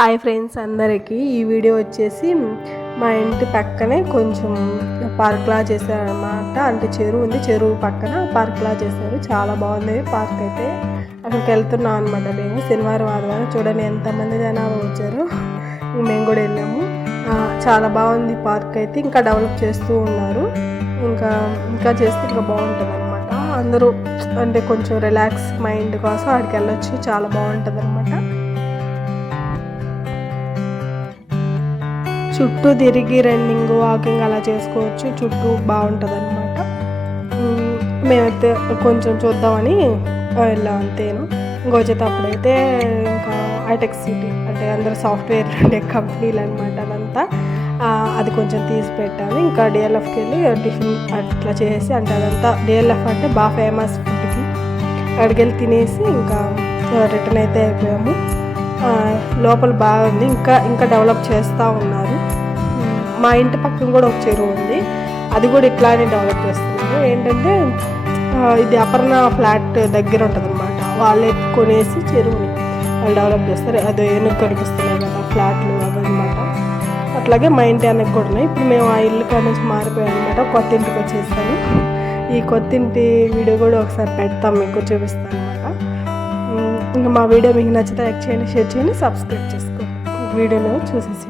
Hi friends అందరికీ ఈ video వచ్చేసి మా ఇంటి పక్కనే కొంచెం పార్క్లా చేశారనమాట. అంటే చెరువు ఉంది, చెరువు పక్కన పార్క్లా చేశారు. చాలా బాగుంది పార్క్ అయితే. అక్కడికి వెళ్తున్నాం అనమాట మేము. శనివారం ఆదివారం చూడండి ఎంతమంది జనాలు వచ్చారు. మేము కూడా వెళ్ళాము. చాలా బాగుంది పార్క్ అయితే. ఇంకా డెవలప్ చేస్తూ ఉన్నారు. ఇంకా చేస్తే ఇంకా బాగుంటుంది అనమాట. అందరూ అంటే కొంచెం రిలాక్స్ మైండ్ కోసం అక్కడికి వెళ్ళొచ్చు. చాలా బాగుంటుంది అనమాట. చుట్టూ తిరిగి రన్నింగ్ వాకింగ్ అలా చేసుకోవచ్చు. చుట్టూ బాగుంటుంది అనమాట. మేమైతే కొంచెం చూద్దామని వెళ్ళాం అంతేను. ఇంకొచ్చేటప్పుడైతే ఇంకా హైటెక్ సిటీ అంటే అందరూ సాఫ్ట్వేర్ ఉండే కంపెనీలు అనమాట. అదంతా అది కొంచెం తీసి పెట్టాను. ఇంకా డిఎల్ఎఫ్కి వెళ్ళి టిఫిన్ అట్లా చేసి, అంటే అదంతా డిఎల్ఎఫ్ అంటే బాగా ఫేమస్ ఫుడ్కి అక్కడికి వెళ్ళి తినేసి ఇంకా రిటర్న్ అయితే అయిపోయాము. లోపల బాగుంది. ఇంకా డెవలప్ చేస్తూ ఉన్నారు. మా ఇంటి పక్కన కూడా ఒక చెరువు ఉంది. అది కూడా ఇట్లానే డెవలప్ చేస్తున్నారు. ఏంటంటే ఇది అపర్ణ ఫ్లాట్ దగ్గర ఉంటుంది అనమాట. వాళ్ళు కొనేసి చెరువుని వాళ్ళు డెవలప్ చేస్తారు. అది ఏనుగు కనిపిస్తున్నాయి కదా ఫ్లాట్లు అవన్నమాట. అట్లాగే మా ఇంటి అన్నకి కూడా ఉన్నాయి. ఇప్పుడు మేము ఆ ఇల్లు కాడ నుంచి మారిపోయాం అనమాట. కొత్త ఇంటికి వచ్చేస్తాను. ఈ కొత్త ఇంటి వీడియో కూడా ఒకసారి పెడతాం, మీకు చూపిస్తాను అనమాట. ఇంకా మా వీడియో మీకు నచ్చితే లైక్ చేయండి, షేర్ చేయండి, సబ్స్క్రైబ్ చేసుకోండి. వీడియోలో చూసేసి